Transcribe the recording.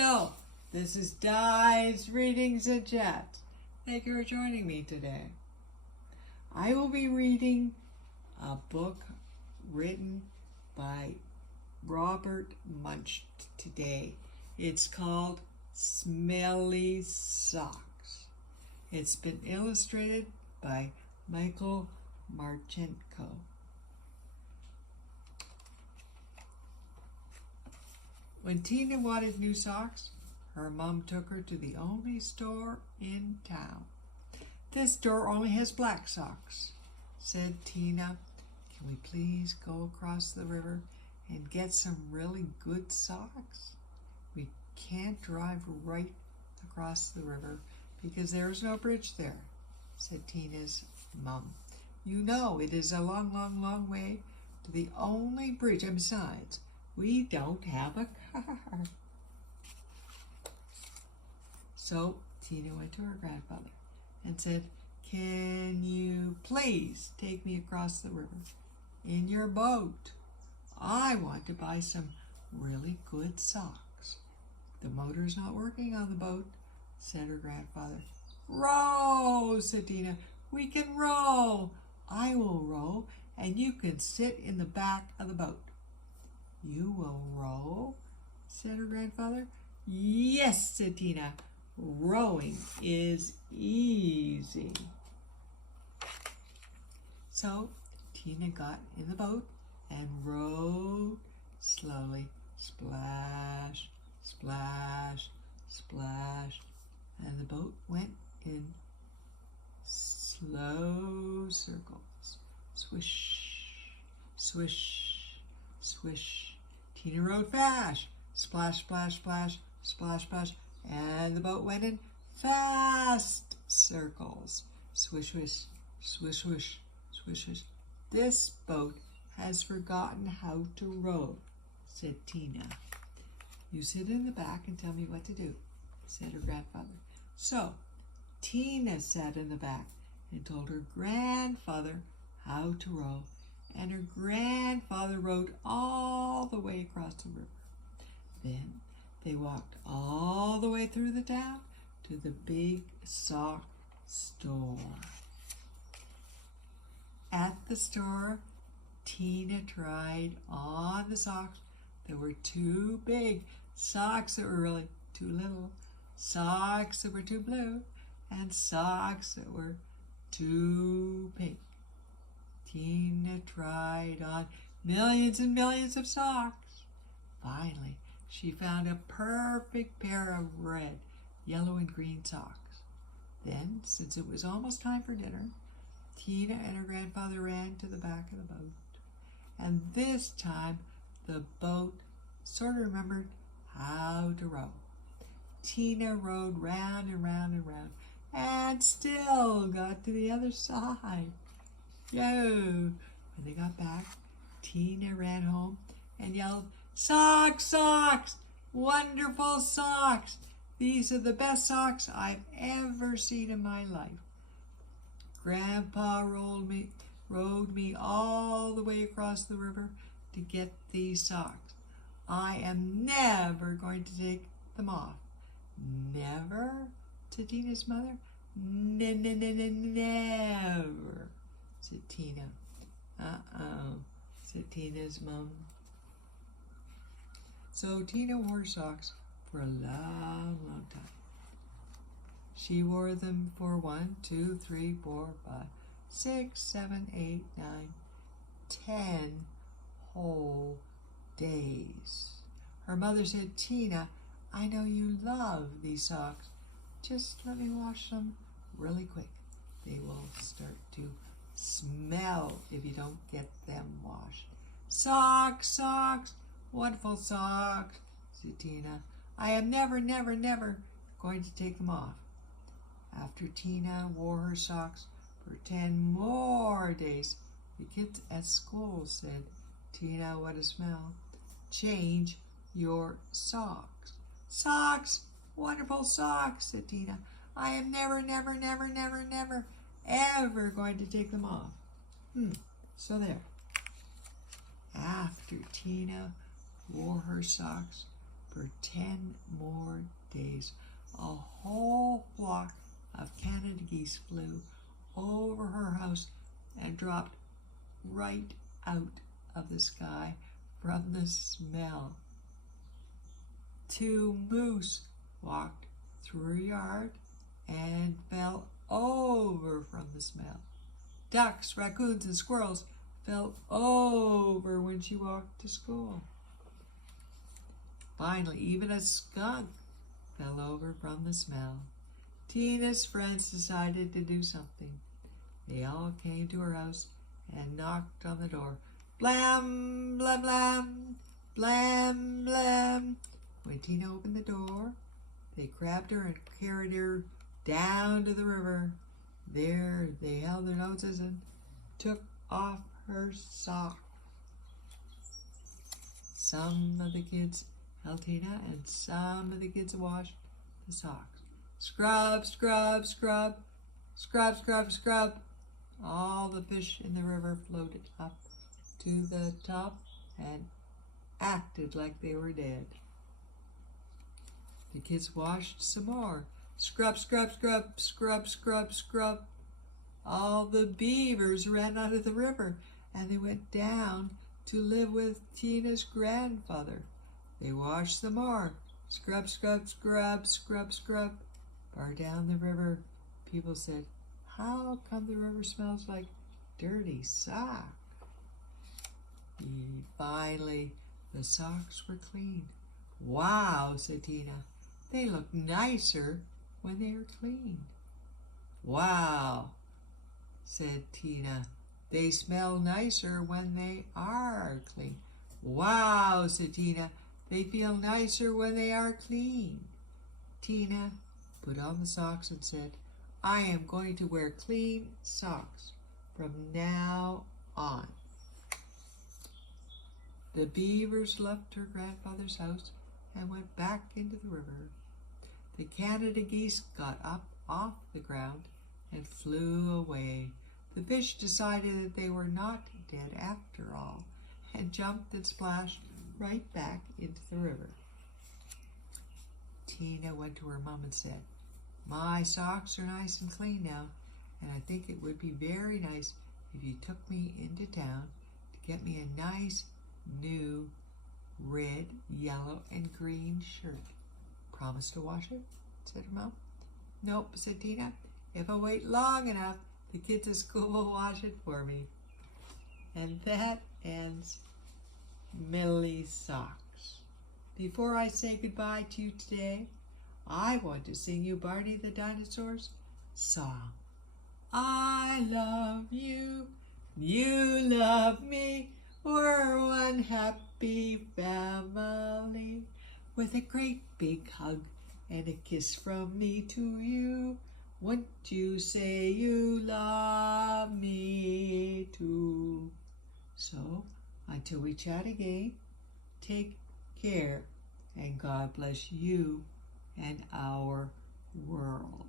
Hello, this is Di's Readings and Chats. Thank you for joining me today. I will be reading a book written by Robert Munsch today. It's called Smelly Socks. It's been illustrated by Michael Marchenko. When Tina wanted new socks, her mom took her to the only store in town. This store only has black socks, said Tina. Can we please go across the river and get some really good socks? We can't drive right across the river because there's no bridge there, said Tina's mom. You know it is a long, long, long way to the only bridge, and besides, we don't have a car. So Tina went to her grandfather and said, can you please take me across the river in your boat? I want to buy some really good socks. The motor's not working on the boat, said her grandfather. Row, said Tina. We can row. I will row and you can sit in the back of the boat. You will row, said her grandfather. Yes, said Tina. Rowing is easy. So Tina got in the boat and rowed slowly. Splash, splash, splash. And the boat went in slow circles. Swish, swish, swish. Tina rowed fast. Splash, splash, splash, splash, splash. And the boat went in fast circles. Swish, swish, swish, swish, swish, swish. This boat has forgotten how to row, said Tina. You sit in the back and tell me what to do, said her grandfather. So Tina sat in the back and told her grandfather how to row, and her grandfather rowed all the way across the river. Then they walked all the way through the town to the big sock store. At the store, Tina tried on the socks that were too big, socks that were really too little, socks that were too blue, and socks that were too pink. Tina tried on millions and millions of socks. Finally, she found a perfect pair of red, yellow, and green socks. Then, since it was almost time for dinner, Tina and her grandfather ran to the back of the boat. And this time, the boat sort of remembered how to row. Tina rowed round and round and round, and still got to the other side. Yo! When they got back, Tina ran home and yelled, socks, socks, wonderful socks. These are the best socks I've ever seen in my life. Grandpa rowed me all the way across the river to get these socks. I am never going to take them off. Never? Said Tina's mother. Never, said Tina. Said Tina's mom. So Tina wore socks for a long, long time. She wore them for 1, 2, 3, 4, 5, 6, 7, 8, 9, 10 whole days. Her mother said, Tina, I know you love these socks. Just let me wash them really quick. They will start to smell if you don't get them washed. Socks, socks, wonderful socks, said Tina. I am never, never, never going to take them off. After Tina wore her socks for 10 more days, the kids at school said, Tina, what a smell. Change your socks. Socks, wonderful socks, said Tina. I am never, never, never, never, never, ever going to take them off. So there. After Tina wore her socks for 10 10 more days, a whole flock of Canada geese flew over her house and dropped right out of the sky from the smell. 2 moose walked through her yard and fell over from the smell. Ducks, raccoons, and squirrels fell over when she walked to school. Finally, even a skunk fell over from the smell. Tina's friends decided to do something. They all came to her house and knocked on the door. Blam, blam, blam, blam, blam. When Tina opened the door, they grabbed her and carried her down to the river. There they held their noses and took off her sock. Some of the kids held Tina and some of the kids washed the socks. Scrub, scrub, scrub, scrub, scrub, scrub. All the fish in the river floated up to the top and acted like they were dead. The kids washed some more. Scrub, scrub, scrub, scrub, scrub, scrub. All the beavers ran out of the river and they went down to live with Tina's grandfather. They washed some more. Scrub, scrub, scrub, scrub, scrub. Far down the river, people said, "How come the river smells like dirty sock?" Finally, the socks were clean. "Wow," said Tina. "They look nicer when they are clean." "Wow," said Tina. "They smell nicer when they are clean." "Wow," said Tina. "They feel nicer when they are clean." Tina put on the socks and said, "I am going to wear clean socks from now on." The beavers left her grandfather's house and went back into the river. The Canada geese got up off the ground and flew away. The fish decided that they were not dead after all and jumped and splashed right back into the river. Tina went to her mom and said, "My socks are nice and clean now, and I think it would be very nice if you took me into town to get me a nice new red, yellow, and green shirt. Promise to wash it?" said her mom. "Nope," said Tina. "If I wait long enough, the kids at school will wash it for me." And that ends Milly's socks. Before I say goodbye to you today, I want to sing you Barney the Dinosaur's song. I love you, you love me, we're one happy family. With a great big hug and a kiss from me to you, won't you say you love me too? So, until we chat again, take care and God bless you and our world.